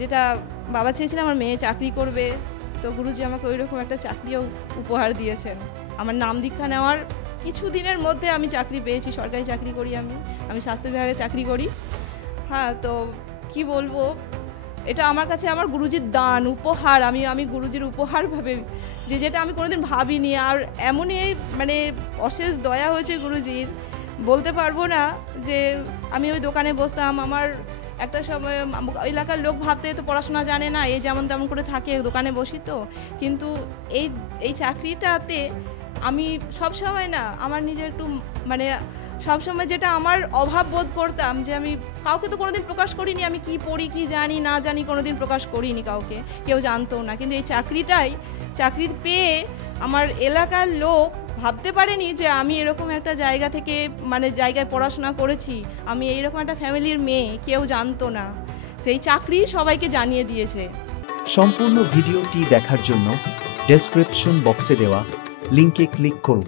যেটা বাবা চেয়েছিলেন আমার মেয়ে চাকরি করবে, তো গুরুজি আমাকে ওই রকম একটা চাকরিও উপহার দিয়েছেন। আমার নাম দীক্ষা নেওয়ার কিছু দিনের মধ্যে আমি চাকরি পেয়েছি, সরকারি চাকরি করি আমি স্বাস্থ্য বিভাগে চাকরি করি। হ্যাঁ, তো কি বলবো, এটা আমার কাছে আমার গুরুজির দান, উপহার। আমি গুরুজির উপহার ভাবে, যেটা আমি কোনোদিন ভাবিনি। আর এমনই মানে অশেষ দয়া হয়েছে গুরুজির, বলতে পারবো না। যে আমি ওই দোকানে বসতাম, আমার একটা সময় এলাকার লোক ভাবতে তো পড়াশোনা জানে না, এই যেমন তেমন করে থাকে, দোকানে বসি তো। কিন্তু এই চাকরিটাতে আমি সবসময় না আমার নিজের একটু মানে সবসময় যেটা আমার অভাব বোধ করতাম, যে আমি কাউকে তো কোনোদিন প্রকাশ করিনি, আমি কি পড়ি কি জানি না জানি কোনোদিন প্রকাশ করিনি কাউকে, কেউ জানতো না। কিন্তু এই চাকরি পেয়ে আমার এলাকার লোক ভাবতে পারেনি যে আমি এরকম একটা জায়গা থেকে মানে জায়গায় পড়াশোনা করেছি, আমি এইরকম একটা ফ্যামিলির মেয়ে, কেউ জানতো না। সেই চাকরি সবাইকে জানিয়ে দিয়েছে। সম্পূর্ণ ভিডিওটি দেখার জন্য ডেসক্রিপশন বক্সে দেওয়া লিংকে ক্লিক করুন।